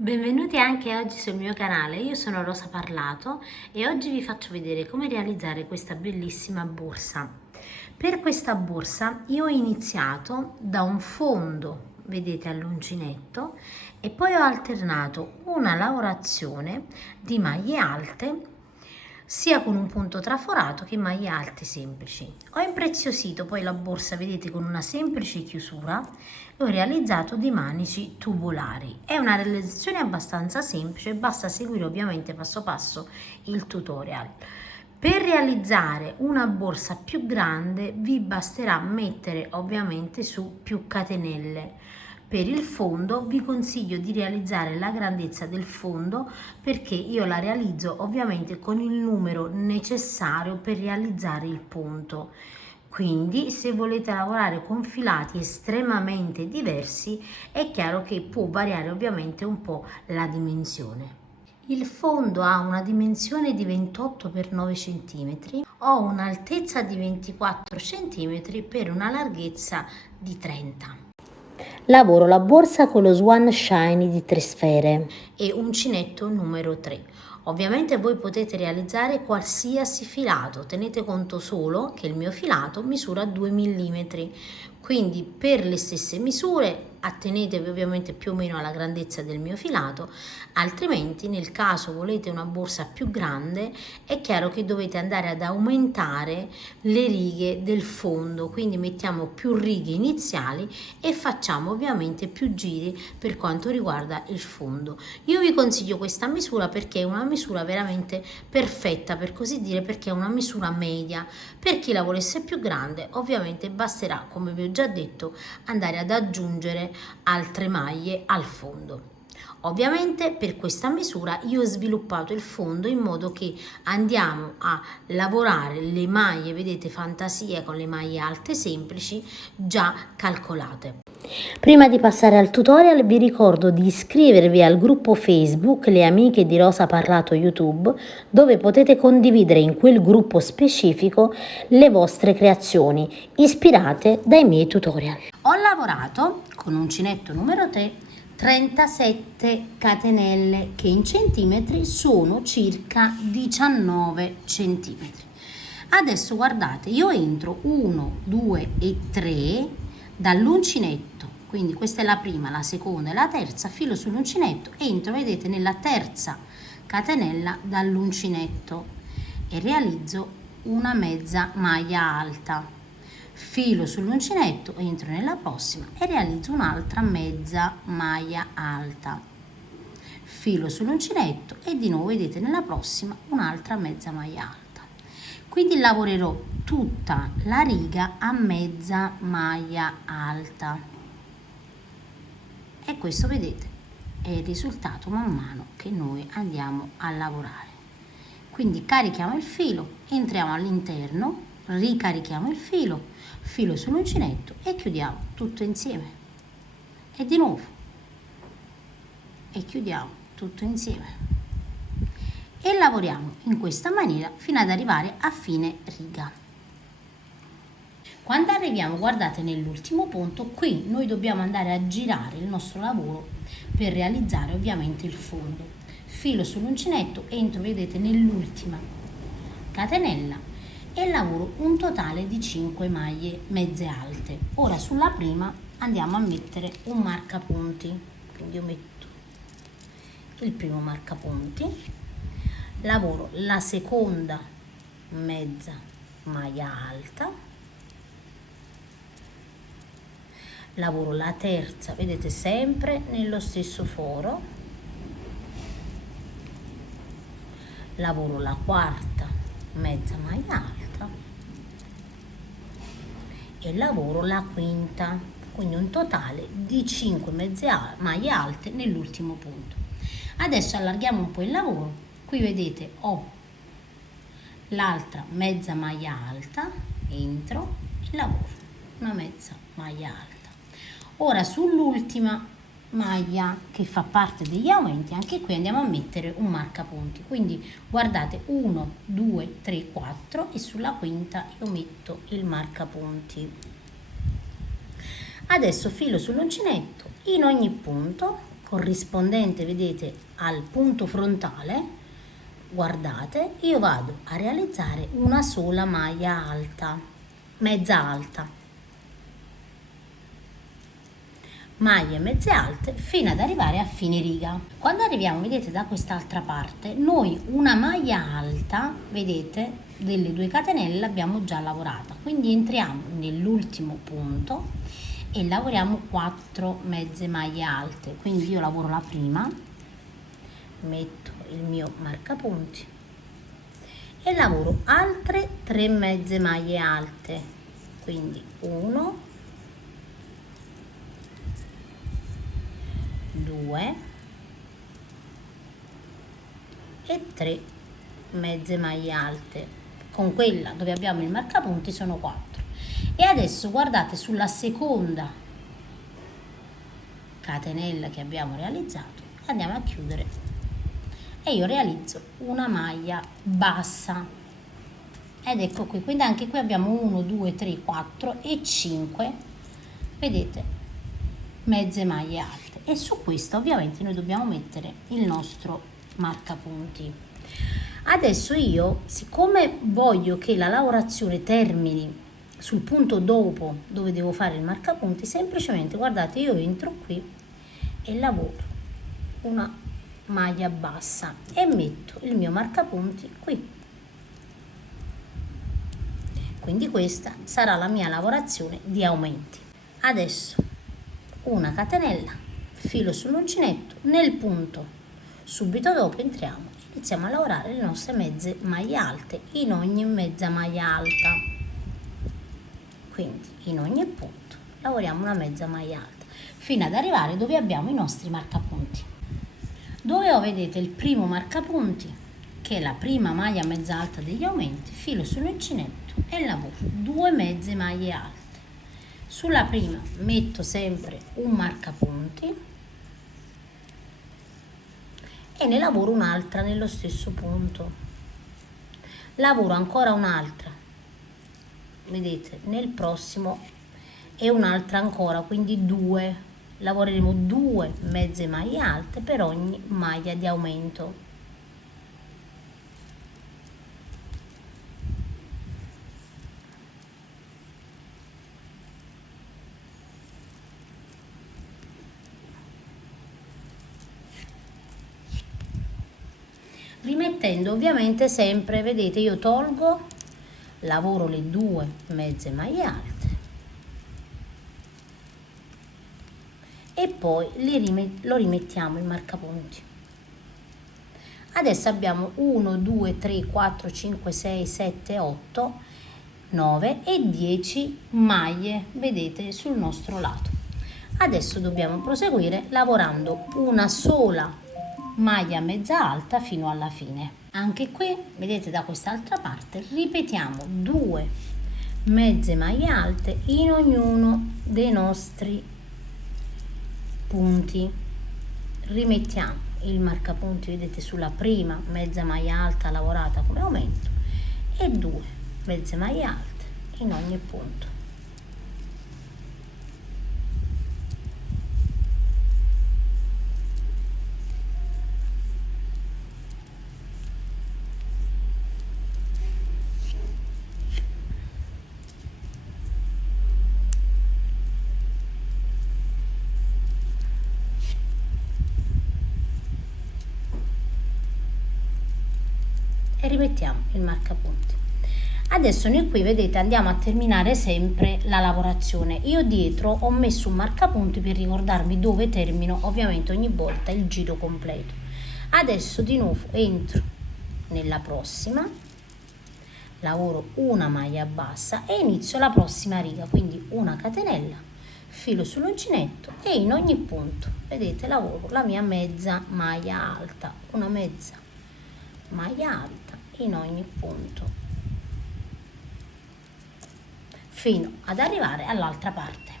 Benvenuti anche oggi sul mio canale, io sono Rosa Parlato e oggi vi faccio vedere come realizzare questa bellissima borsa. Per questa borsa io ho iniziato da un fondo, vedete, all'uncinetto, e poi ho alternato una lavorazione di maglie alte sia con un punto traforato che maglie alte semplici. Ho impreziosito poi la borsa, vedete, con una semplice chiusura e ho realizzato dei manici tubolari. È una realizzazione abbastanza semplice, basta seguire ovviamente passo passo il tutorial. Per realizzare una borsa più grande vi basterà mettere ovviamente su più catenelle. Per il fondo vi consiglio di realizzare la grandezza del fondo perché io la realizzo ovviamente con il numero necessario per realizzare il punto. Quindi se volete lavorare con filati estremamente diversi è chiaro che può variare ovviamente un po' la dimensione. Il fondo ha una dimensione di 28 x 9 cm, ho un'altezza di 24 cm per una larghezza di 30. Lavoro la borsa con lo Swan Shiny di 3 sfere e uncinetto numero 3. Ovviamente voi potete realizzare qualsiasi filato, tenete conto solo che il mio filato misura 2 mm, quindi per le stesse misure attenetevi ovviamente più o meno alla grandezza del mio filato, altrimenti nel caso volete una borsa più grande è chiaro che dovete andare ad aumentare le righe del fondo, quindi mettiamo più righe iniziali e facciamo ovviamente più giri per quanto riguarda il fondo. Io vi consiglio questa misura perché è una misura veramente perfetta, per così dire, perché è una misura media. Per chi la volesse più grande ovviamente basterà, come vi ho già detto, andare ad aggiungere altre maglie al fondo. Ovviamente per questa misura io ho sviluppato il fondo in modo che andiamo a lavorare le maglie, vedete, fantasia con le maglie alte semplici già calcolate. Prima di passare al tutorial vi ricordo di iscrivervi al gruppo Facebook Le Amiche di Rosa Parlato YouTube, dove potete condividere in quel gruppo specifico le vostre creazioni ispirate dai miei tutorial. Ho lavorato con uncinetto numero 3 37 catenelle che in centimetri sono circa 19 centimetri. Adesso guardate, io entro 1, 2 e 3 dall'uncinetto, quindi questa è la prima, la seconda e la terza, filo sull'uncinetto, entro, vedete, nella terza catenella dall'uncinetto e realizzo una mezza maglia alta. Filo sull'uncinetto, entro nella prossima e realizzo un'altra mezza maglia alta. Filo sull'uncinetto e di nuovo, vedete, nella prossima un'altra mezza maglia alta. Quindi lavorerò tutta la riga a mezza maglia alta e questo, vedete, è il risultato man mano che noi andiamo a lavorare. Quindi carichiamo il filo, entriamo all'interno, ricarichiamo il filo, filo sull'uncinetto e chiudiamo tutto insieme e di nuovo e chiudiamo tutto insieme e lavoriamo in questa maniera fino ad arrivare a fine riga. Quando arriviamo, guardate, nell'ultimo punto, qui noi dobbiamo andare a girare il nostro lavoro per realizzare ovviamente il fondo. Filo sull'uncinetto, entro, vedete, nell'ultima catenella e lavoro un totale di 5 maglie mezze alte. Ora sulla prima andiamo a mettere un marcapunti, quindi io metto il primo marcapunti, lavoro la seconda mezza maglia alta, lavoro la terza, vedete, sempre nello stesso foro, lavoro la quarta mezza maglia alta e lavoro la quinta, quindi un totale di 5 mezze maglie alte nell'ultimo punto. Adesso allarghiamo un po' il lavoro, qui vedete ho l'altra mezza maglia alta, entro e lavoro una mezza maglia alta. Ora sull'ultima maglia che fa parte degli aumenti, anche qui andiamo a mettere un marcapunti, quindi guardate 1 2 3 4 e sulla quinta io metto il marcapunti. Adesso filo sull'uncinetto in ogni punto corrispondente, vedete, al punto frontale, guardate, io vado a realizzare una sola maglia alta, mezza alta, maglie mezze alte fino ad arrivare a fine riga. Quando arriviamo, vedete, da quest'altra parte, noi una maglia alta, vedete, delle 2 catenelle l'abbiamo già lavorata, quindi entriamo nell'ultimo punto e lavoriamo 4 mezze maglie alte. Quindi io lavoro la prima, metto il mio marcapunti e lavoro altre 3 mezze maglie alte, quindi 1, 2 e 3 mezze maglie alte. Con quella dove abbiamo il marcapunti sono 4. E adesso guardate, sulla seconda catenella che abbiamo realizzato andiamo a chiudere e io realizzo una maglia bassa, ed ecco qui. Quindi anche qui abbiamo 1, 2, 3, 4 e 5, vedete, mezze maglie alte. E su questa ovviamente noi dobbiamo mettere il nostro marcapunti. Adesso io, siccome voglio che la lavorazione termini sul punto dopo dove devo fare il marcapunti, semplicemente guardate, io entro qui e lavoro una maglia bassa e metto il mio marcapunti qui. Quindi questa sarà la mia lavorazione di aumenti. Adesso una catenella, filo sull'uncinetto, nel punto subito dopo entriamo e iniziamo a lavorare le nostre mezze maglie alte in ogni mezza maglia alta. Quindi in ogni punto lavoriamo una mezza maglia alta fino ad arrivare dove abbiamo i nostri marcapunti. Dove ho, vedete, il primo marcapunti, che è la prima maglia mezza alta degli aumenti, filo sull'uncinetto e lavoro 2 mezze maglie alte. Sulla prima metto sempre un marcapunti e ne lavoro un'altra nello stesso punto, lavoro ancora un'altra, vedete, nel prossimo e un'altra ancora, quindi 2, lavoreremo 2 mezze maglie alte per ogni maglia di aumento. Rimettendo ovviamente sempre, vedete, io tolgo, lavoro le 2 mezze maglie alte e poi lo rimettiamo il marcapunti. Adesso abbiamo 1, 2, 3, 4, 5, 6, 7, 8, 9 e 10 maglie, vedete, sul nostro lato. Adesso dobbiamo proseguire lavorando una sola maglia mezza alta fino alla fine. Anche qui, vedete, da quest'altra parte ripetiamo 2 mezze maglie alte in ognuno dei nostri punti. Rimettiamo il marcapunti, vedete, sulla prima mezza maglia alta lavorata come aumento e 2 mezze maglie alte in ogni punto. E rimettiamo il marcapunti. Adesso noi qui, vedete, andiamo a terminare sempre la lavorazione. Io dietro ho messo un marcapunti per ricordarmi dove termino ovviamente ogni volta il giro completo. Adesso di nuovo entro nella prossima, lavoro una maglia bassa e inizio la prossima riga, quindi una catenella, filo sull'uncinetto e in ogni punto, vedete, lavoro la mia mezza maglia alta, una mezza maglia alta in ogni punto fino ad arrivare all'altra parte.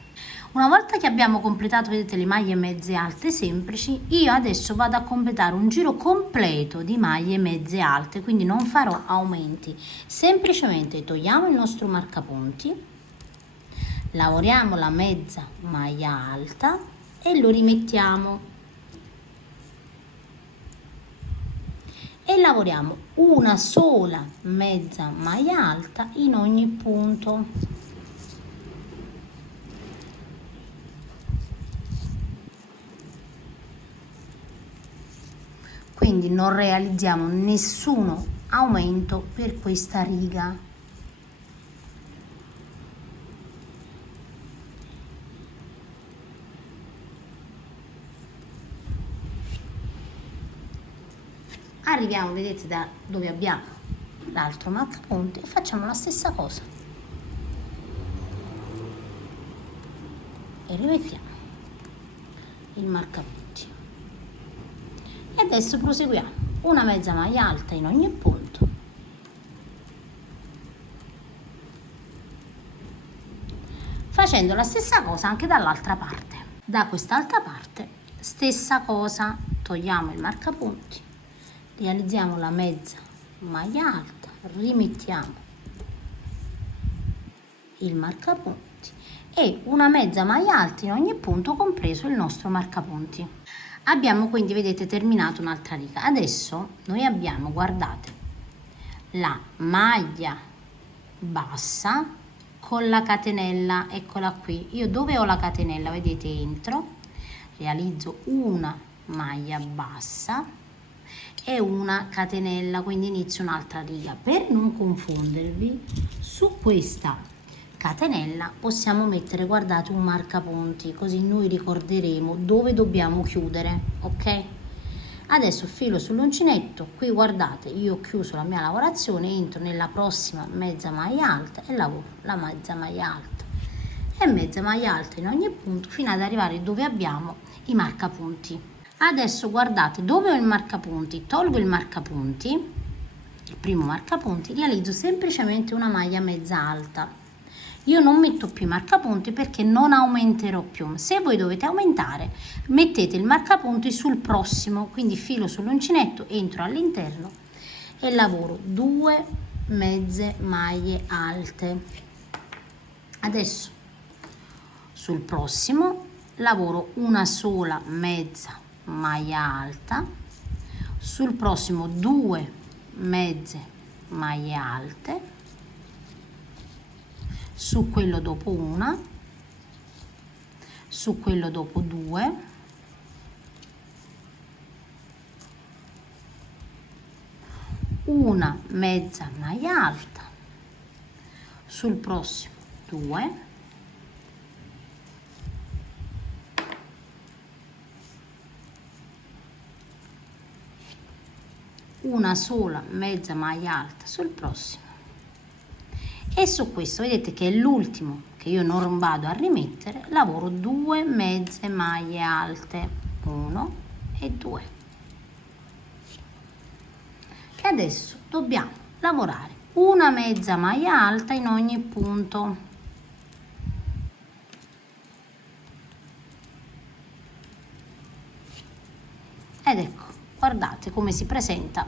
Una volta che abbiamo completato, vedete, le maglie mezze alte semplici, io adesso vado a completare un giro completo di maglie mezze alte, quindi non farò aumenti, semplicemente togliamo il nostro marcapunti, lavoriamo la mezza maglia alta e lo rimettiamo e lavoriamo una sola mezza maglia alta in ogni punto. Quindi non realizziamo nessun aumento per questa riga. Arriviamo, vedete, da dove abbiamo l'altro marcapunti e facciamo la stessa cosa e rimettiamo il marcapunti. E adesso proseguiamo una mezza maglia alta in ogni punto, facendo la stessa cosa anche dall'altra parte. Da quest'altra parte stessa cosa, togliamo il marcapunti, realizziamo la mezza maglia alta, rimettiamo il marcapunti e una mezza maglia alta in ogni punto, compreso il nostro marcapunti. Abbiamo quindi, vedete, terminato un'altra riga. Adesso noi abbiamo, guardate, la maglia bassa con la catenella, eccola qui. Io dove ho la catenella, vedete, entro, realizzo una maglia bassa e una catenella, quindi inizio un'altra riga. Per non confondervi, su questa catenella possiamo mettere, guardate, un marcapunti, così noi ricorderemo dove dobbiamo chiudere, ok? Adesso filo sull'uncinetto, qui guardate, io ho chiuso la mia lavorazione, entro nella prossima mezza maglia alta e lavoro la mezza maglia alta e mezza maglia alta in ogni punto fino ad arrivare dove abbiamo i marcapunti. Adesso guardate, dove ho il marcapunti, tolgo il marcapunti, il primo marcapunti, realizzo semplicemente una maglia mezza alta. Io non metto più i marcapunti perché non aumenterò più. Se voi dovete aumentare, mettete il marcapunti sul prossimo, quindi filo sull'uncinetto, entro all'interno e lavoro 2 mezze maglie alte. Adesso sul prossimo lavoro una sola mezza maglia alta, sul prossimo 2 mezze maglie alte, su quello dopo una, su quello dopo 2, una mezza maglia alta, sul prossimo 2, una sola mezza maglia alta sul prossimo e su questo vedete che è l'ultimo che io non vado a rimettere, lavoro 2 mezze maglie alte, 1 e 2, che adesso dobbiamo lavorare una mezza maglia alta in ogni punto. Ed ecco, guardate come si presenta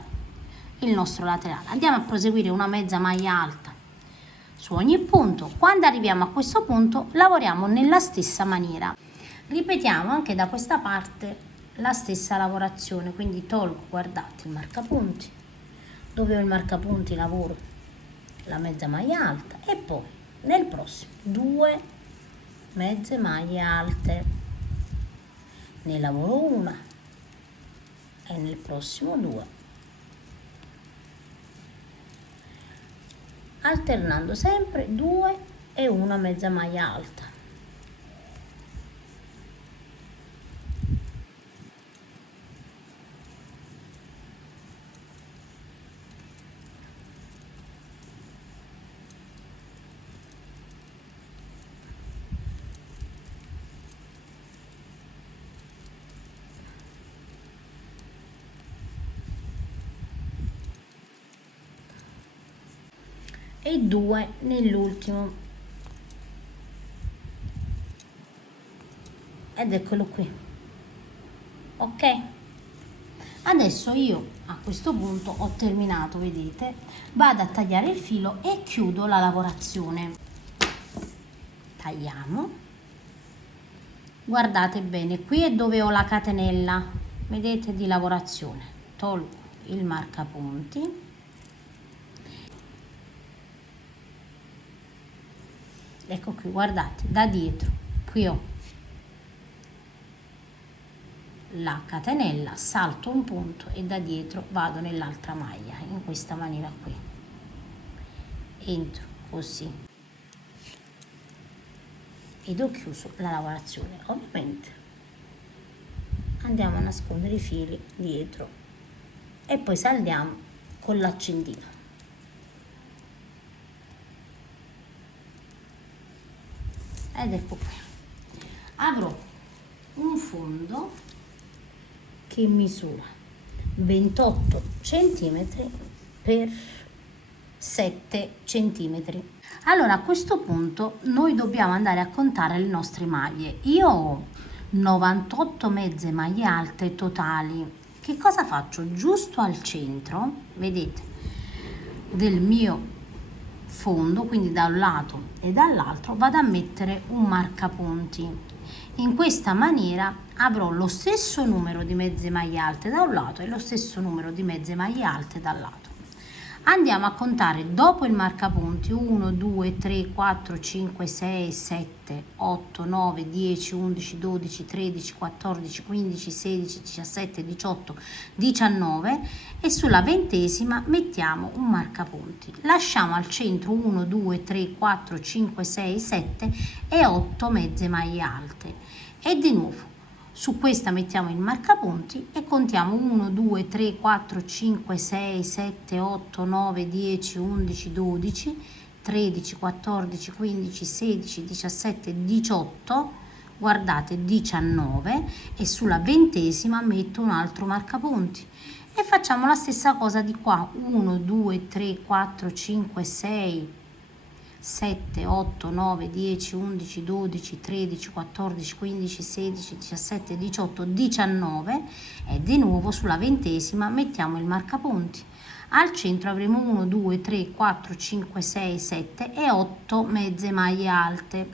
il nostro laterale. Andiamo a proseguire una mezza maglia alta su ogni punto. Quando arriviamo a questo punto lavoriamo nella stessa maniera, ripetiamo anche da questa parte la stessa lavorazione, quindi tolgo, guardate, il marcapunti, dove ho il marcapunti lavoro la mezza maglia alta e poi nel prossimo 2 mezze maglie alte, ne lavoro una e nel prossimo 2, alternando sempre 2 e una mezza maglia alta. E 2 nell'ultimo, ed eccolo qui, ok? Adesso io a questo punto ho terminato, vedete, vado a tagliare il filo e chiudo la lavorazione. Tagliamo, guardate bene, qui è dove ho la catenella, vedete, di lavorazione, tolgo il marcapunti, ecco qui, guardate, da dietro qui ho la catenella, salto un punto e da dietro vado nell'altra maglia in questa maniera qui, entro così ed ho chiuso la lavorazione. Ovviamente andiamo a nascondere i fili dietro e poi saldiamo con l'accendino. Ed ecco qui, avrò un fondo che misura 28 cm per 7 cm. Allora a questo punto noi dobbiamo andare a contare le nostre maglie. Io ho 98 mezze maglie alte totali. Che cosa faccio? Giusto al centro, vedete, del mio fondo, quindi da un lato e dall'altro, vado a mettere un marcapunti. In questa maniera avrò lo stesso numero di mezze maglie alte da un lato e lo stesso numero di mezze maglie alte dall'altro. Andiamo a contare dopo il marcapunti 1, 2, 3, 4, 5, 6, 7, 8, 9, 10, 11, 12, 13, 14, 15, 16, 17, 18, 19 e sulla ventesima mettiamo un marcapunti. Lasciamo al centro 1, 2, 3, 4, 5, 6, 7 e 8 mezze maglie alte e di nuovo su questa mettiamo il marcapunti e contiamo 1, 2, 3, 4, 5, 6, 7, 8, 9, 10, 11, 12, 13, 14, 15, 16, 17, 18, guardate 19 e sulla ventesima metto un altro marcapunti e facciamo la stessa cosa di qua 1, 2, 3, 4, 5, 6, 7, 8, 9, 10, 11, 12, 13, 14, 15, 16, 17, 18, 19 e di nuovo sulla ventesima mettiamo il marcapunti. Al centro avremo 1, 2, 3, 4, 5, 6, 7 e 8 mezze maglie alte.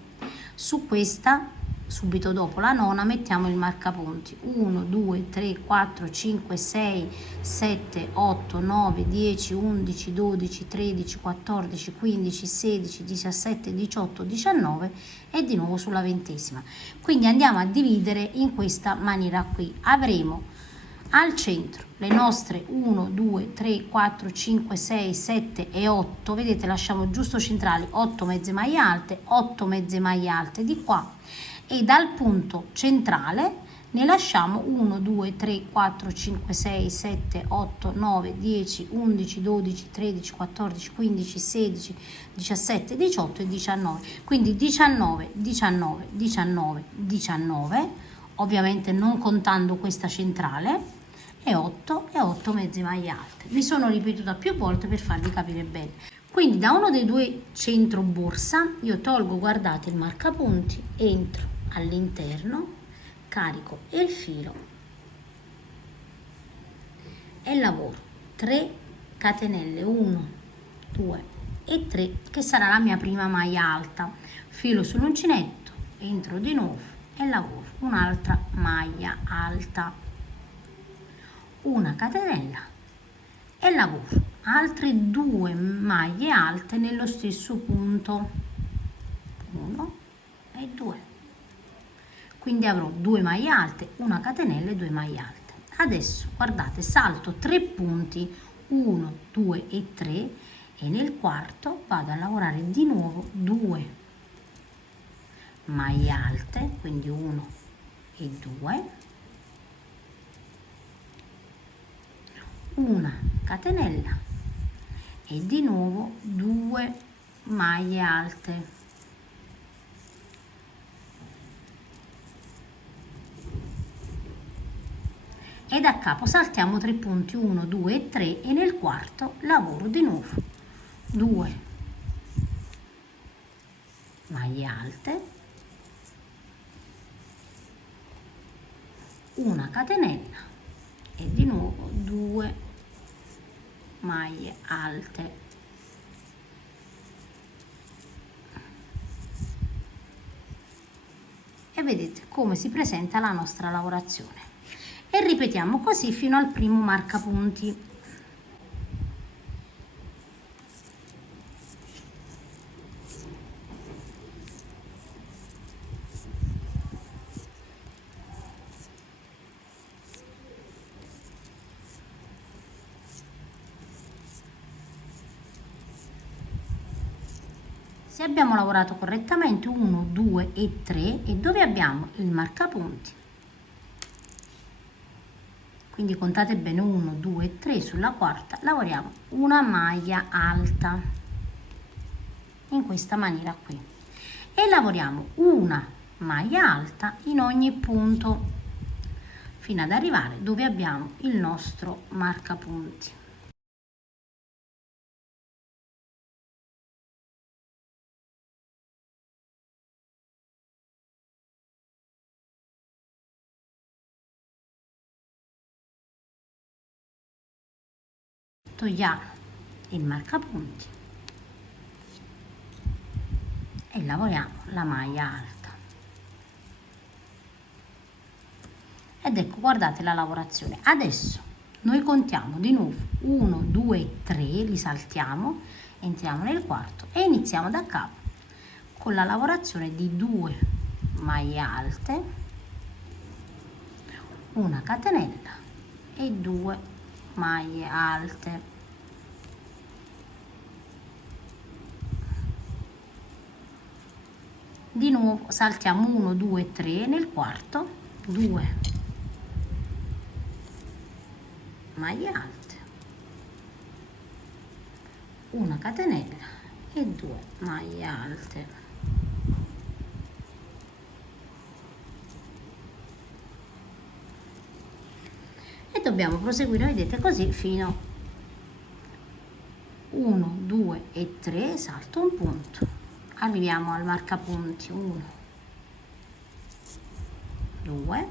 Su questa subito dopo la nona mettiamo il marcapunti 1, 2, 3, 4, 5, 6, 7, 8, 9, 10, 11, 12, 13, 14, 15, 16, 17, 18, 19 e di nuovo sulla ventesima. Quindi andiamo a dividere in questa maniera qui. Avremo al centro le nostre 1, 2, 3, 4, 5, 6, 7 e 8, vedete lasciamo giusto centrali 8 mezze maglie alte, 8 mezze maglie alte di qua e dal punto centrale ne lasciamo 1, 2, 3, 4, 5, 6, 7, 8, 9, 10, 11, 12, 13, 14, 15, 16, 17, 18 e 19. Quindi 19, 19, 19, 19, ovviamente non contando questa centrale, e 8 e 8 mezze maglie alte. Mi sono ripetuta più volte per farvi capire bene. Quindi da uno dei due centro borsa io tolgo, guardate, il marcapunti, entro all'interno, carico il filo e lavoro 3 catenelle 1, 2 e 3 che sarà la mia prima maglia alta, filo sull'uncinetto, entro di nuovo e lavoro un'altra maglia alta, una catenella e lavoro altre 2 maglie alte nello stesso punto, 1 e 2. Quindi avrò 2 maglie alte, una catenella e 2 maglie alte. Adesso guardate, salto 3 punti, 1, 2 e 3 e nel quarto vado a lavorare di nuovo 2 maglie alte, quindi 1 e 2, una catenella e di nuovo 2 maglie alte. E da capo saltiamo 3 punti, 1, 2 e 3 e nel quarto lavoro di nuovo 2 maglie alte, una catenella e di nuovo 2 maglie alte. E vedete come si presenta la nostra lavorazione. E ripetiamo così fino al primo marcapunti. Se abbiamo lavorato correttamente 1, 2 e 3 e dove abbiamo il marcapunti, quindi contate bene 1, 2 e 3, sulla quarta lavoriamo una maglia alta in questa maniera qui e lavoriamo una maglia alta in ogni punto fino ad arrivare dove abbiamo il nostro marcapunti. Togliamo il marcapunti e lavoriamo la maglia alta. Ed ecco, guardate la lavorazione. Adesso noi contiamo di nuovo 1, 2, 3, li saltiamo, entriamo nel quarto e iniziamo da capo con la lavorazione di 2 maglie alte, una catenella e 2 maglie alte. Di nuovo saltiamo 1, 2, 3 nel quarto, 2 maglie alte, una catenella e 2 maglie alte. E dobbiamo proseguire, vedete, così fino 1, 2 e 3, salto un punto, arriviamo al marcapunti 1, 2,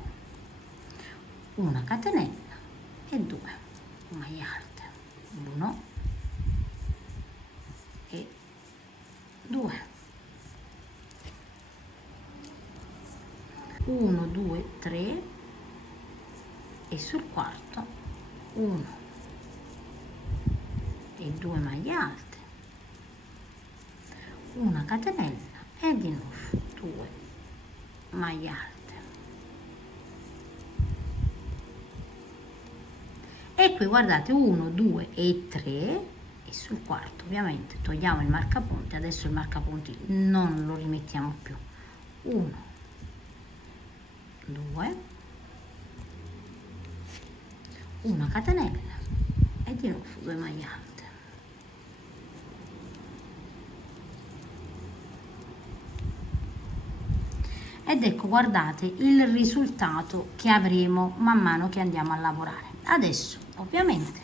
una catenella e 2 maglie alte, 1 e 2, 1, 2, 3 e sul quarto 1 e 2 maglie alte, una catenella e di nuovo 2 maglie alte. E qui guardate 1, 2 e 3 e sul quarto ovviamente togliamo il marcapunti, adesso il marcapunti non lo rimettiamo più, 1, 2, una catenella e di nuovo 2 maglie alte. Ed ecco, guardate il risultato che avremo man mano che andiamo a lavorare. Adesso ovviamente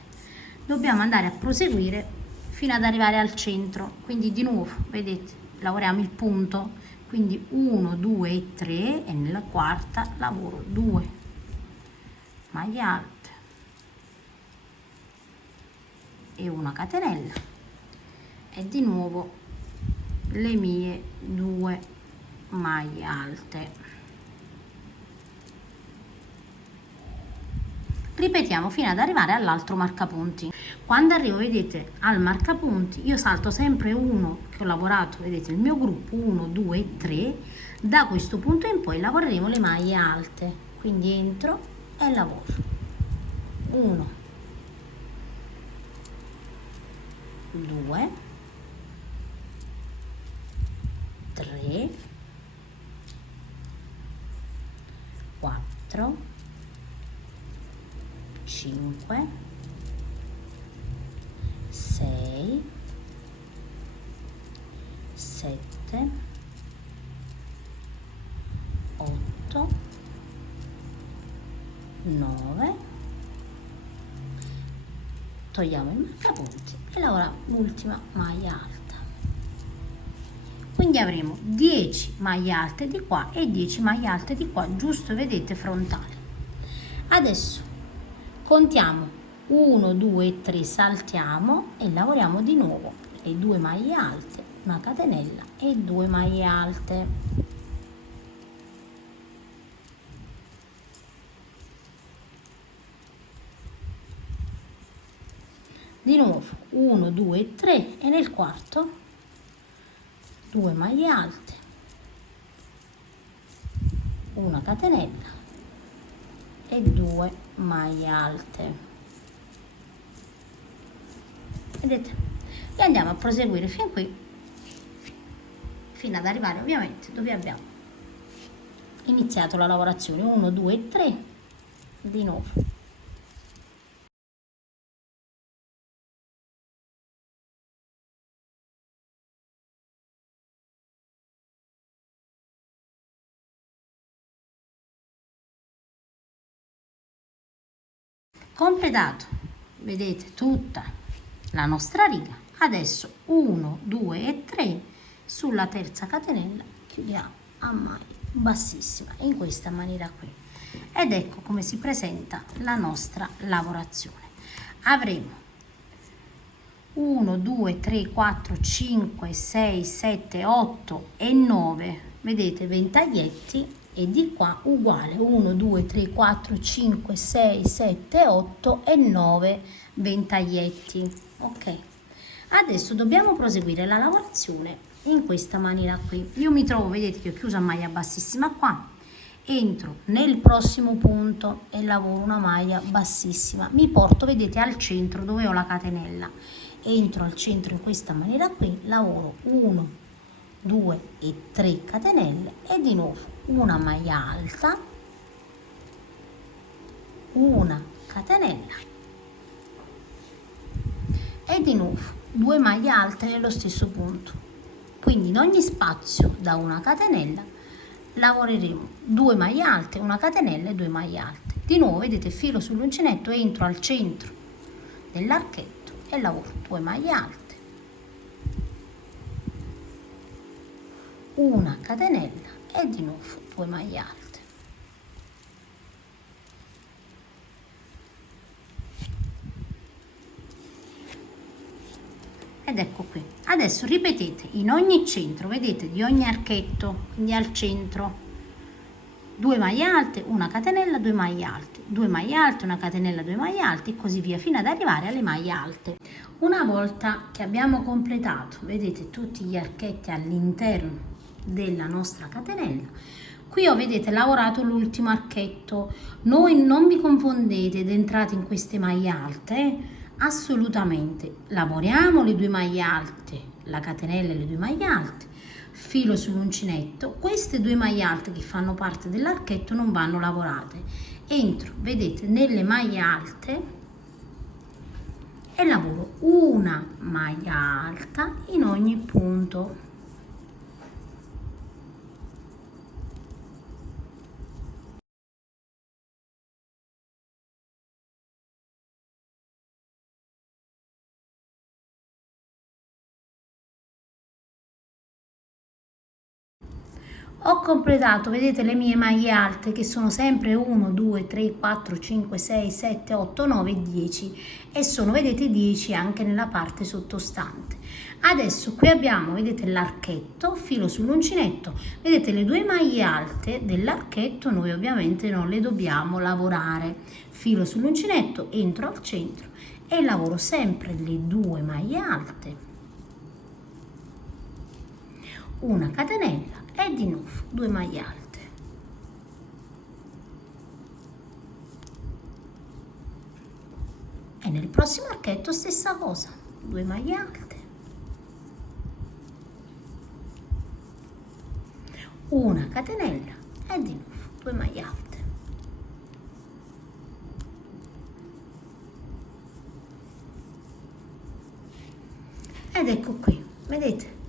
dobbiamo andare a proseguire fino ad arrivare al centro, quindi di nuovo vedete lavoriamo il punto, quindi 1, 2 e 3 e nella quarta lavoro 2 maglie alte e una catenella e di nuovo le mie 2 maglie alte. Ripetiamo fino ad arrivare all'altro marcapunti. Quando arrivo, vedete, al marcapunti io salto sempre uno che ho lavorato, vedete il mio gruppo 1, 2 e 3, da questo punto in poi lavoreremo le maglie alte, quindi entro e lavoro 1, 2, 3, 4, 5, 6, 7, 8, 9, togliamo il marcapunti e lavoriamo l'ultima maglia alta, quindi avremo 10 maglie alte di qua e 10 maglie alte di qua, giusto, vedete, frontali. Adesso contiamo 1, 2, 3, saltiamo e lavoriamo di nuovo le 2 maglie alte, una catenella e 2 maglie alte. Di nuovo 1, 2, 3 e nel quarto 2 maglie alte, una catenella e 2 maglie alte. Vedete? E andiamo a proseguire fin qui fino ad arrivare ovviamente dove abbiamo iniziato la lavorazione. 1 2 3 di nuovo. Completato, vedete tutta la nostra riga. Adesso 1 2 e 3 sulla terza catenella chiudiamo a maglia bassissima in questa maniera qui, ed ecco come si presenta la nostra lavorazione. Avremo 1 2 3 4 5 6 7 8 e 9, vedete, ventaglietti, e di qua uguale 1 2 3 4 5 6 7 8 e 9 ventaglietti. Ok, adesso dobbiamo proseguire la lavorazione in questa maniera qui. Io mi trovo, vedete che ho chiuso a maglia bassissima qua, entro nel prossimo punto e lavoro una maglia bassissima, mi porto, vedete, al centro dove ho la catenella, entro al centro in questa maniera qui, lavoro 1 2 e 3 catenelle e di nuovo una maglia alta, una catenella e di nuovo 2 maglie alte nello stesso punto. Quindi in ogni spazio da una catenella lavoreremo 2 maglie alte, una catenella e 2 maglie alte. Di nuovo, vedete, filo sull'uncinetto, entro al centro dell'archetto e lavoro 2 maglie alte, una catenella e di nuovo 2 maglie alte. Ed ecco qui. Adesso ripetete in ogni centro, vedete, di ogni archetto, quindi al centro, 2 maglie alte, una catenella, 2 maglie alte, 2 maglie alte, una catenella, 2 maglie alte e così via fino ad arrivare alle maglie alte. Una volta che abbiamo completato, vedete, tutti gli archetti all'interno della nostra catenella, qui ho, vedete, lavorato l'ultimo archetto. Noi non vi confondete ed entrate in queste maglie alte, assolutamente. Lavoriamo le 2 maglie alte, la catenella e le 2 maglie alte, filo sull'uncinetto. Queste 2 maglie alte che fanno parte dell'archetto non vanno lavorate. Entro, vedete, nelle maglie alte e lavoro una maglia alta in ogni punto. Ho completato, vedete, le mie maglie alte che sono sempre 1 2 3 4 5 6 7 8 9 10 e sono, vedete, 10 anche nella parte sottostante. Adesso qui abbiamo, vedete, l'archetto, filo sull'uncinetto, vedete le 2 maglie alte dell'archetto noi ovviamente non le dobbiamo lavorare, filo sull'uncinetto, entro al centro e lavoro sempre le 2 maglie alte, una catenella e di nuovo 2 maglie alte. E nel prossimo archetto stessa cosa, 2 maglie alte, una catenella e di nuovo 2 maglie alte. Ed ecco qui, vedete.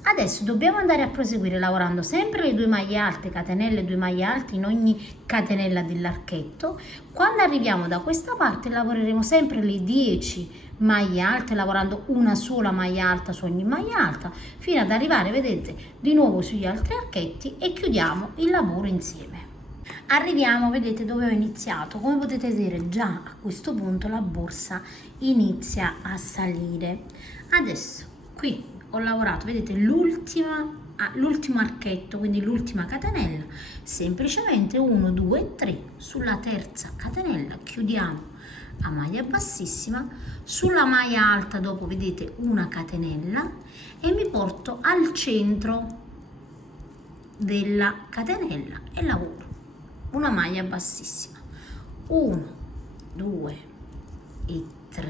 Adesso dobbiamo andare a proseguire lavorando sempre le 2 maglie alte, catenelle, 2 maglie alte in ogni catenella dell'archetto. Quando arriviamo da questa parte lavoreremo sempre le 10 maglie alte, lavorando una sola maglia alta su ogni maglia alta, fino ad arrivare, vedete, di nuovo sugli altri archetti e chiudiamo il lavoro insieme. Arriviamo, vedete, dove ho iniziato. Come potete vedere, già a questo punto la borsa inizia a salire. Adesso qui ho lavorato, vedete, l'ultimo archetto, quindi l'ultima catenella, semplicemente 1 2 3 sulla terza catenella chiudiamo a maglia bassissima, sulla maglia alta dopo, vedete, una catenella e mi porto al centro della catenella e lavoro una maglia bassissima, 1 2 e 3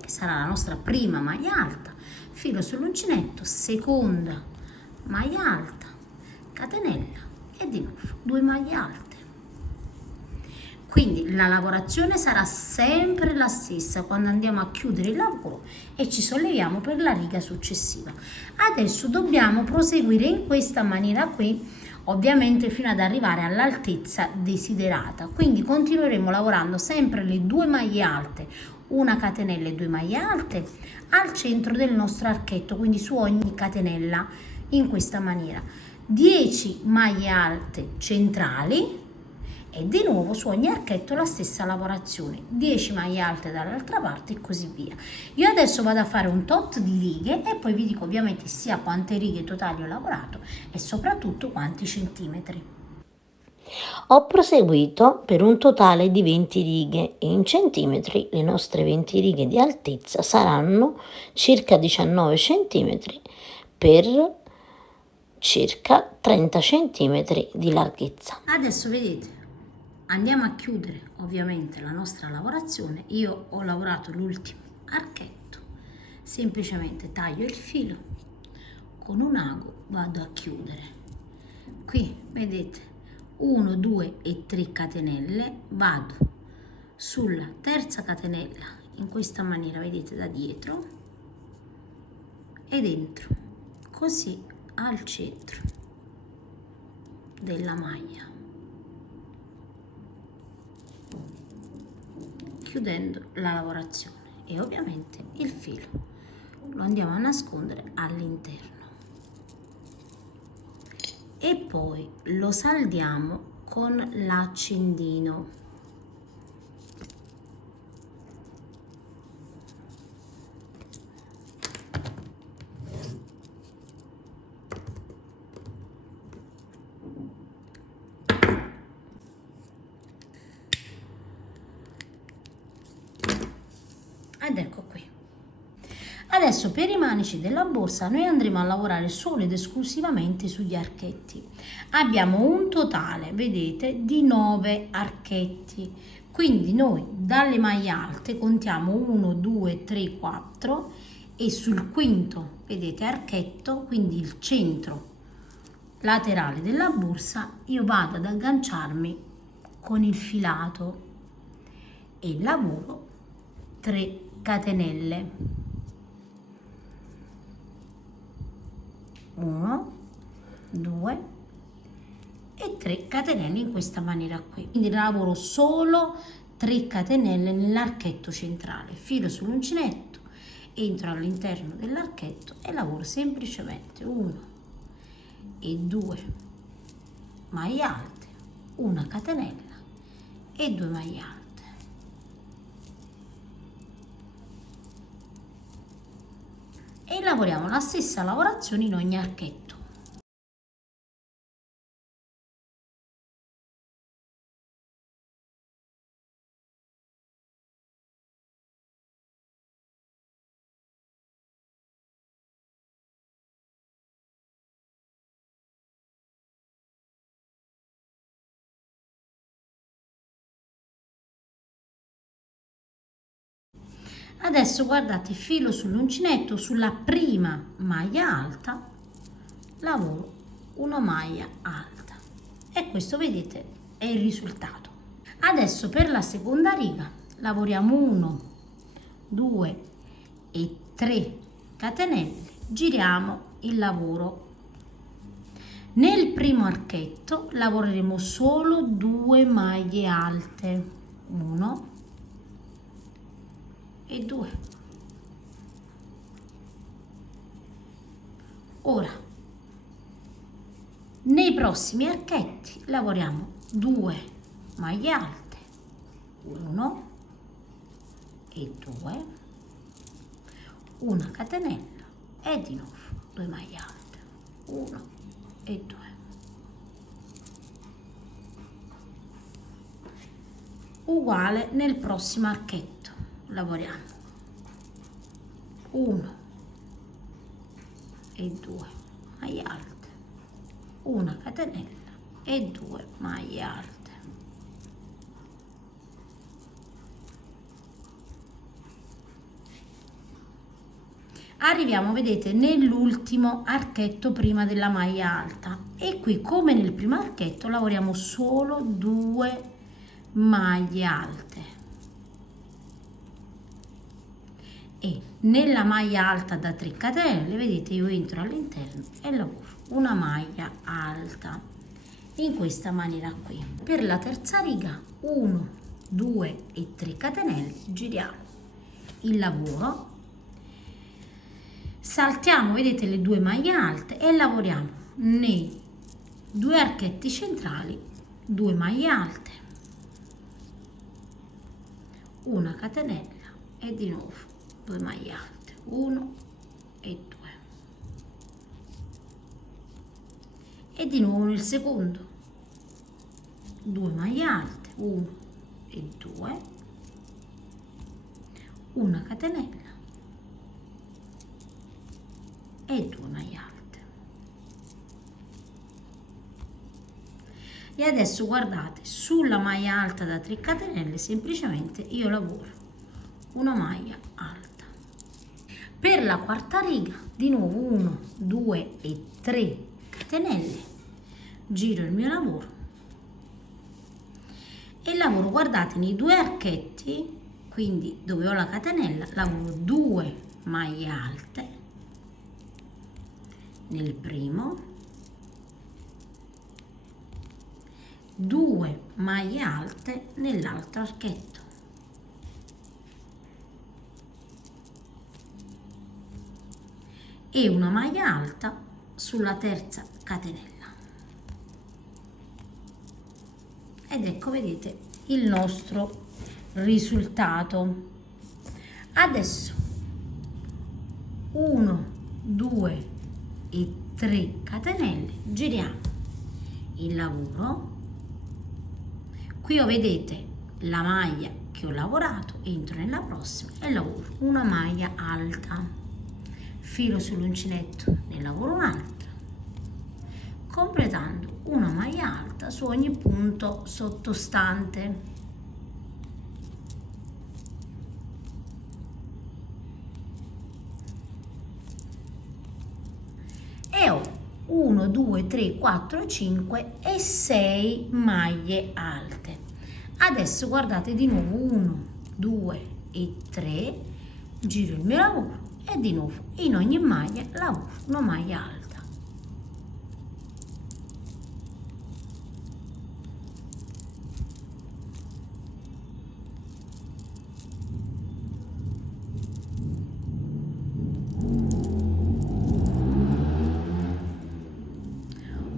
che sarà la nostra prima maglia alta, filo sull'uncinetto, seconda maglia alta, catenella e di nuovo 2 maglie alte. Quindi la lavorazione sarà sempre la stessa quando andiamo a chiudere il lavoro e ci solleviamo per la riga successiva. Adesso dobbiamo proseguire in questa maniera qui, ovviamente fino ad arrivare all'altezza desiderata. Quindi continueremo lavorando sempre le 2 maglie alte, una catenella e 2 maglie alte al centro del nostro archetto, quindi su ogni catenella in questa maniera. 10 maglie alte centrali e di nuovo su ogni archetto la stessa lavorazione, 10 maglie alte dall'altra parte e così via. Io adesso vado a fare un tot di righe e poi vi dico ovviamente sia quante righe totali ho lavorato e soprattutto quanti centimetri. Ho proseguito per un totale di 20 righe e in centimetri le nostre 20 righe di altezza saranno circa 19 centimetri per circa 30 centimetri di larghezza. Adesso vedete, andiamo a chiudere ovviamente la nostra lavorazione. Io ho lavorato l'ultimo archetto, semplicemente taglio il filo, con un ago vado a chiudere. Qui vedete 1, 2 e 3 catenelle, vado sulla terza catenella in questa maniera, vedete, da dietro e dentro, così al centro della maglia, chiudendo la lavorazione e ovviamente il filo lo andiamo a nascondere all'interno e poi lo saldiamo con l'accendino. Ed ecco qui. Adesso per i manici della borsa noi andremo a lavorare solo ed esclusivamente sugli archetti. Abbiamo un totale, vedete, di 9 archetti. Quindi noi dalle maglie alte contiamo 1, 2, 3, 4 e sul quinto, vedete, archetto, quindi il centro laterale della borsa, io vado ad agganciarmi con il filato e lavoro 3 catenelle. 1, 2 e 3 catenelle in questa maniera qui. Quindi lavoro solo 3 catenelle nell'archetto centrale, filo sull'uncinetto, entro all'interno dell'archetto e lavoro semplicemente 1 e 2 maglie alte, una catenella e 2 maglie alte. E lavoriamo la stessa lavorazione in ogni archetto. Adesso guardate, filo sull'uncinetto, sulla prima maglia alta lavoro una maglia alta e questo, vedete, è il risultato. Adesso per la seconda riga lavoriamo 1, 2 e 3 catenelle, giriamo il lavoro. Nel primo archetto lavoreremo solo 2 maglie alte, 1 e 2. Ora nei prossimi archetti lavoriamo 2 maglie alte, 1 e 2, una catenella e di nuovo 2 maglie alte, 1 e 2. Uguale nel prossimo archetto, lavoriamo 1 e 2 maglie alte, una catenella e 2 maglie alte. Arriviamo, vedete, nell'ultimo archetto prima della maglia alta, e qui come nel primo archetto lavoriamo solo 2 maglie alte, e nella maglia alta da 3 catenelle, vedete, io entro all'interno e lavoro una maglia alta in questa maniera qui. Per la terza riga 1, 2 e 3 catenelle, giriamo il lavoro, saltiamo, vedete, le 2 maglie alte e lavoriamo nei 2 archetti centrali 2 maglie alte, una catenella e di nuovo 2 maglie alte, 1 e 2, e di nuovo nel secondo 2 maglie alte, 1 e 2, una catenella e 2 maglie alte. E adesso guardate, sulla maglia alta da 3 catenelle semplicemente io lavoro una maglia alta. Per la quarta riga di nuovo 1, 2 e 3 catenelle, giro il mio lavoro e lavoro, guardate, nei 2 archetti, quindi dove ho la catenella, lavoro 2 maglie alte nel primo, 2 maglie alte nell'altro archetto, e una maglia alta sulla terza catenella. Ed ecco, vedete, il nostro risultato. Adesso 1, 2 e 3 catenelle, giriamo il lavoro. Qui vedete la maglia che ho lavorato, entro nella prossima e lavoro una maglia alta, filo sull'uncinetto, ne lavoro un'altra, completando una maglia alta su ogni punto sottostante. E ho 1, 2, 3, 4, 5 e 6 maglie alte. Adesso guardate di nuovo 1, 2 e 3, giro il mio lavoro e di nuovo in ogni maglia lavoro una maglia alta.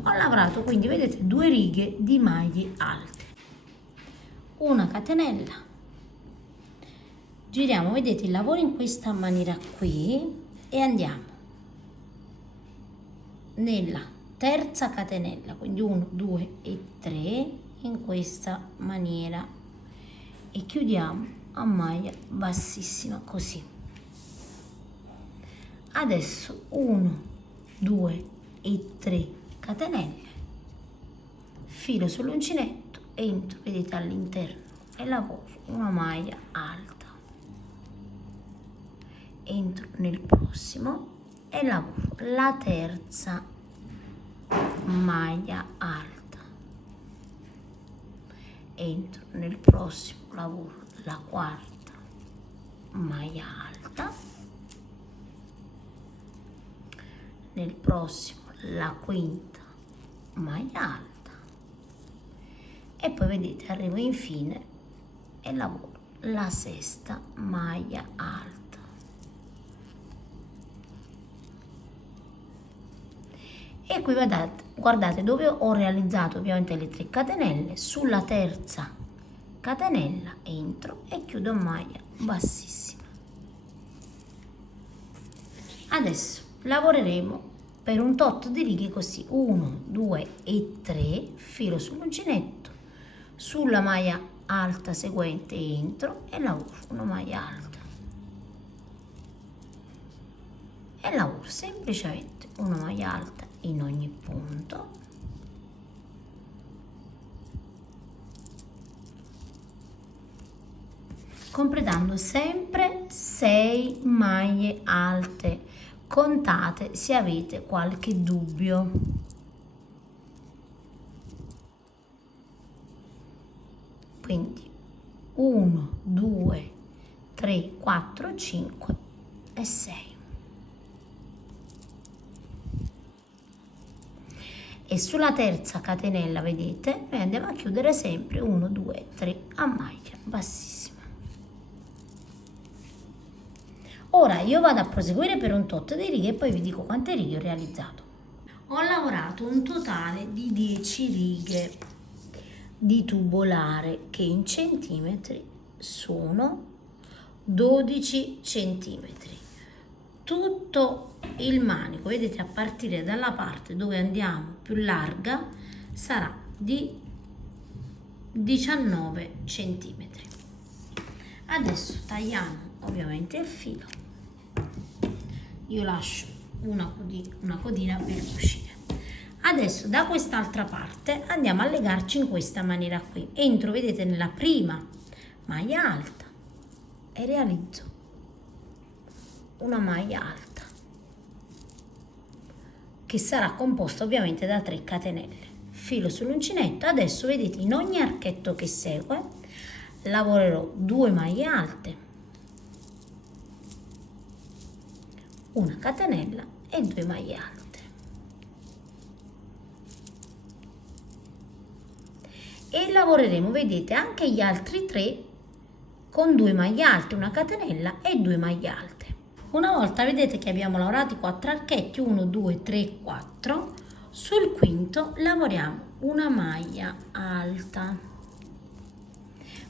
Ho lavorato, quindi vedete, 2 righe di maglie alte, una catenella, giriamo, vedete, il lavoro in questa maniera qui e andiamo nella terza catenella, quindi 1, 2 e 3 in questa maniera e chiudiamo a maglia bassissima così. Adesso 1, 2 e 3 catenelle, filo sull'uncinetto, entro, vedete, all'interno e lavoro una maglia alta, entro nel prossimo e lavoro la terza maglia alta, entro nel prossimo, lavoro la quarta maglia alta, nel prossimo la quinta maglia alta e poi vedete arrivo infine e lavoro la sesta maglia alta. E qui guardate dove ho realizzato ovviamente le 3 catenelle, sulla terza catenella entro e chiudo a maglia bassissima. Adesso lavoreremo per un tot di righe così, 1, 2 e 3, filo sull'uncinetto, sulla maglia alta seguente entro e lavoro una maglia alta e lavoro semplicemente una maglia alta in ogni punto, completando sempre 6 maglie alte contate se avete qualche dubbio. Quindi 1, 2, 3, 4, 5 e 6. E sulla terza catenella, vedete, noi andiamo a chiudere sempre 1, 2, 3 a maglia bassissima. Ora io vado a proseguire per un tot di righe e poi vi dico quante righe ho realizzato. Ho lavorato un totale di 10 righe di tubolare che in centimetri sono 12 centimetri. Tutto il manico, vedete, a partire dalla parte dove andiamo più larga sarà di 19 centimetri. Adesso tagliamo ovviamente il filo. Io lascio una codina per cucire. Adesso da quest'altra parte andiamo a legarci in questa maniera qui. Entro, vedete, nella prima maglia alta e realizzo una maglia alta che sarà composta ovviamente da 3 catenelle. Filo sull'uncinetto. Adesso vedete, in ogni archetto che segue lavorerò 2 maglie alte, una catenella e 2 maglie alte, e lavoreremo, vedete, anche gli altri 3 con 2 maglie alte, una catenella e 2 maglie alte. Una volta vedete che abbiamo lavorato i 4 archetti, 1, 2, 3, 4, sul quinto lavoriamo una maglia alta.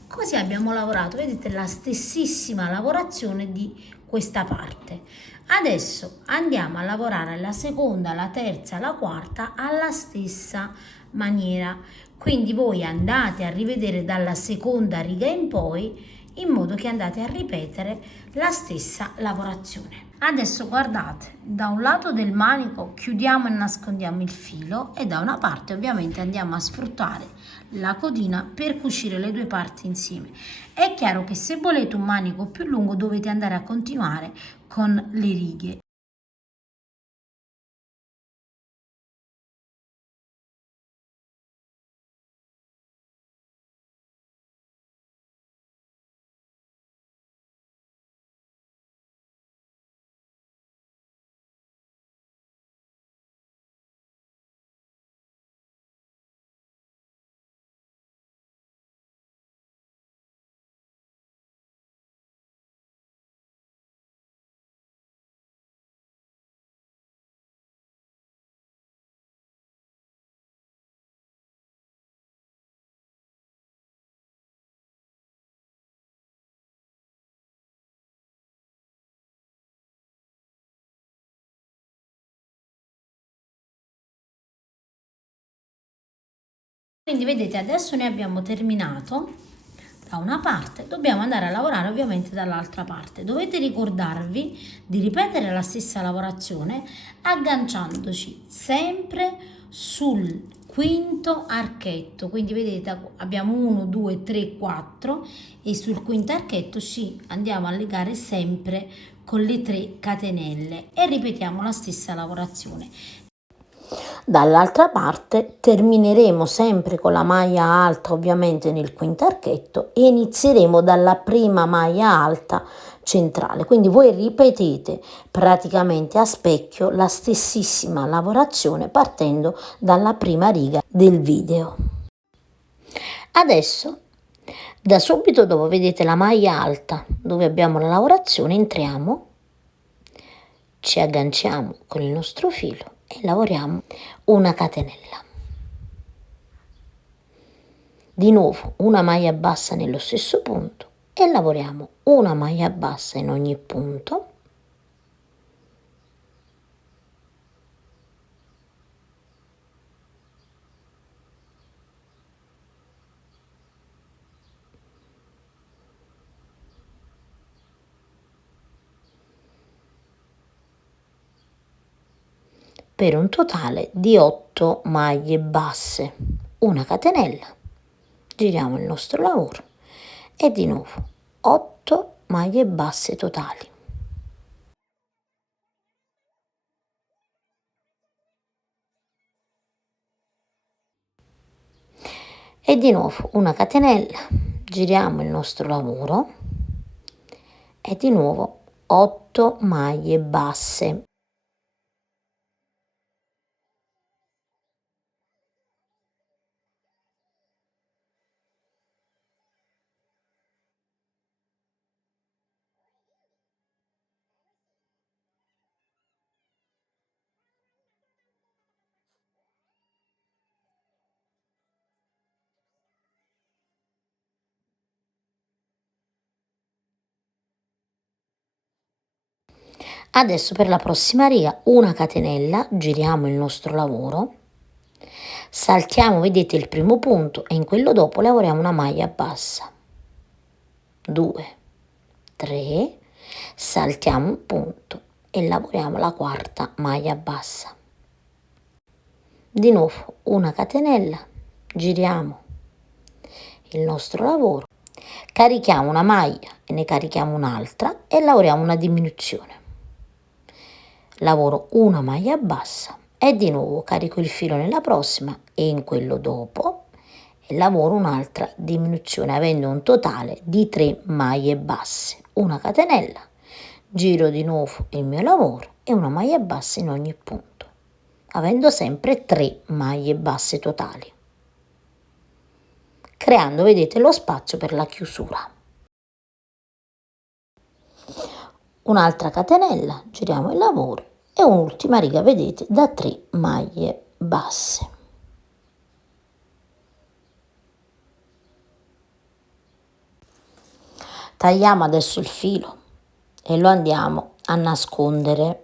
Così abbiamo lavorato, vedete, la stessissima lavorazione di questa parte. Adesso andiamo a lavorare la seconda, la terza, la quarta alla stessa maniera. Quindi voi andate a rivedere dalla seconda riga in poi, in modo che andate a ripetere la stessa lavorazione. Adesso guardate, da un lato del manico chiudiamo e nascondiamo il filo e da una parte ovviamente andiamo a sfruttare la codina per cucire le due parti insieme. È chiaro che se volete un manico più lungo dovete andare a continuare con le righe. Quindi vedete, adesso ne abbiamo terminato da una parte, dobbiamo andare a lavorare ovviamente dall'altra parte. Dovete ricordarvi di ripetere la stessa lavorazione agganciandoci sempre sul quinto archetto. Quindi vedete, abbiamo 1, 2, 3, 4 e sul quinto archetto ci andiamo a legare sempre con le 3 catenelle e ripetiamo la stessa lavorazione. Dall'altra parte termineremo sempre con la maglia alta ovviamente nel quinto archetto e inizieremo dalla prima maglia alta centrale. Quindi voi ripetete praticamente a specchio la stessissima lavorazione partendo dalla prima riga del video. Adesso da subito dopo vedete la maglia alta dove abbiamo la lavorazione, entriamo, ci agganciamo con il nostro filo e lavoriamo una catenella. Di nuovo una maglia bassa nello stesso punto e lavoriamo una maglia bassa in ogni punto. Per un totale di 8 maglie basse, una catenella, giriamo il nostro lavoro e di nuovo 8 maglie basse totali. E di nuovo una catenella, giriamo il nostro lavoro e di nuovo 8 maglie basse. Adesso per la prossima riga una catenella, giriamo il nostro lavoro, saltiamo, vedete il primo punto e in quello dopo lavoriamo una maglia bassa, 2, 3, saltiamo un punto e lavoriamo la quarta maglia bassa. Di nuovo una catenella, giriamo il nostro lavoro, carichiamo una maglia e ne carichiamo un'altra e lavoriamo una diminuzione. Lavoro una maglia bassa e di nuovo carico il filo nella prossima e in quello dopo e lavoro un'altra diminuzione avendo un totale di 3 maglie basse, una catenella, giro di nuovo il mio lavoro e una maglia bassa in ogni punto, avendo sempre 3 maglie basse totali, creando, vedete, lo spazio per la chiusura. Un'altra catenella, giriamo il lavoro e un'ultima riga, vedete, da 3 maglie basse. Tagliamo adesso il filo e lo andiamo a nascondere.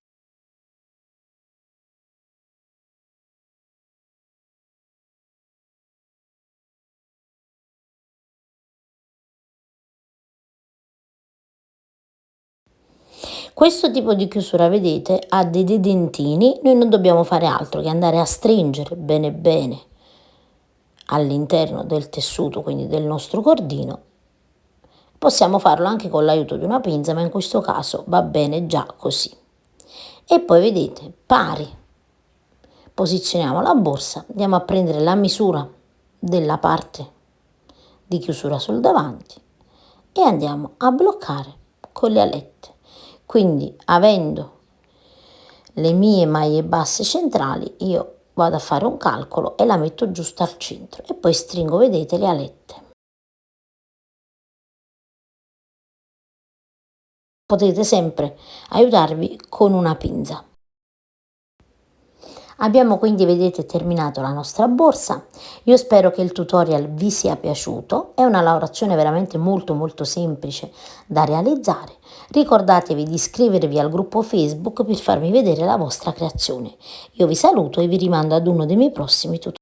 Questo tipo di chiusura, vedete, ha dei dentini, noi non dobbiamo fare altro che andare a stringere bene bene all'interno del tessuto, quindi del nostro cordino. Possiamo farlo anche con l'aiuto di una pinza, ma in questo caso va bene già così. E poi vedete, pari, posizioniamo la borsa, andiamo a prendere la misura della parte di chiusura sul davanti e andiamo a bloccare con le alette. Quindi avendo le mie maglie basse centrali io vado a fare un calcolo e la metto giusto al centro e poi stringo, vedete, le alette. Potete sempre aiutarvi con una pinza. Abbiamo quindi, vedete, terminato la nostra borsa. Io spero che il tutorial vi sia piaciuto, è una lavorazione veramente molto semplice da realizzare. Ricordatevi di iscrivervi al gruppo Facebook per farmi vedere la vostra creazione. Io vi saluto e vi rimando ad uno dei miei prossimi tutorial.